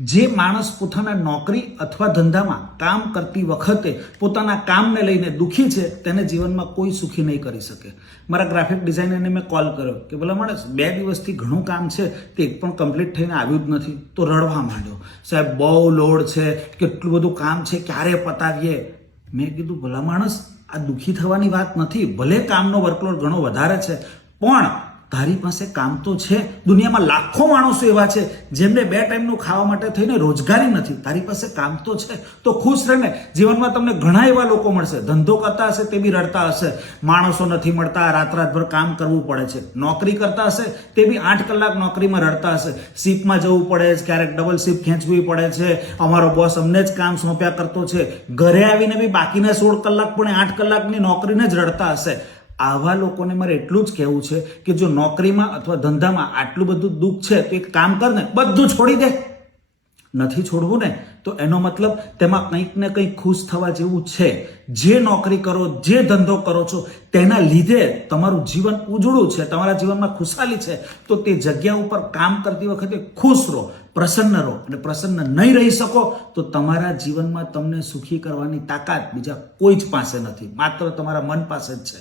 જે માણસ પોતાના નોકરી અથવા ધંધામાં કામ કરતી વખતે પોતાના કામને લઈને દુઃખી છે તેને જીવનમાં કોઈ સુખી નહીં કરી શકે. મારા ગ્રાફિક ડિઝાઇનરને મેં કોલ કર્યો કે ભલા માણસ 2 દિવસથી ઘણું કામ છે તે એક પણ કમ્પ્લીટ થઈને આવ્યું જ નથી. તો રડવા માંડ્યો, સાહેબ બહુ લોડ છે, કેટલું બધું કામ છે, ક્યારે પતાવીએ. મેં કીધું ભલા માણસ આ દુઃખી થવાની વાત નથી. ભલે કામનો વર્કલોડ ઘણો વધારે છે પણ તારી પાસે કામ તો છે. દુનિયામાં લાખો માણસો એવા છે જેમને 2 ટાઈમનું ખાવા માટે થઈને રોજગારી નથી. તારી પાસે કામ તો છે તો ખુશ રહે ને. જીવનમાં તમને ઘણા એવા લોકો મળશે, ધંધો કરતા હશે તે બી રડતા હશે, માણસો નથી મળતા, રાતભર કામ કરવું પડે છે. નોકરી કરતા હશે તે બી 8 કલાક નોકરીમાં રડતા હશે, શિપમાં જવું પડે છે, ક્યારેક ડબલ શિપ ખેંચવી પડે છે, અમારો બોસ અમને જ કામ સોંપ્યા કરતો છે. ઘરે આવીને બી બાકીના 16 કલાક પણ 8 કલાકની નોકરીને જ રડતા હશે. આવા લોકોને મારે એટલું જ કહેવું છે કે જો નોકરીમાં અથવા ધંધામાં આટલું બધું દુઃખ છે તો એક કામ કર ને, બધું છોડી દે. નથી છોડવું ને તો એનો મતલબ તેમાં કંઈક ને કંઈક ખુશ થવા જેવું છે. જે નોકરી કરો, જે ધંધો કરો છો તેના લીધે તમારું જીવન ઉજળું છે, તમારા જીવનમાં ખુશાલી છે, તો તે જગ્યા ઉપર કામ કરતી વખતે ખુશ રહો, પ્રસન્ન રહો. અને પ્રસન્ન નહીં રહી શકો તો તમારા જીવનમાં તમને સુખી કરવાની તાકાત બીજા કોઈ જ પાસે નથી, માત્ર તમારા મન પાસે જ છે.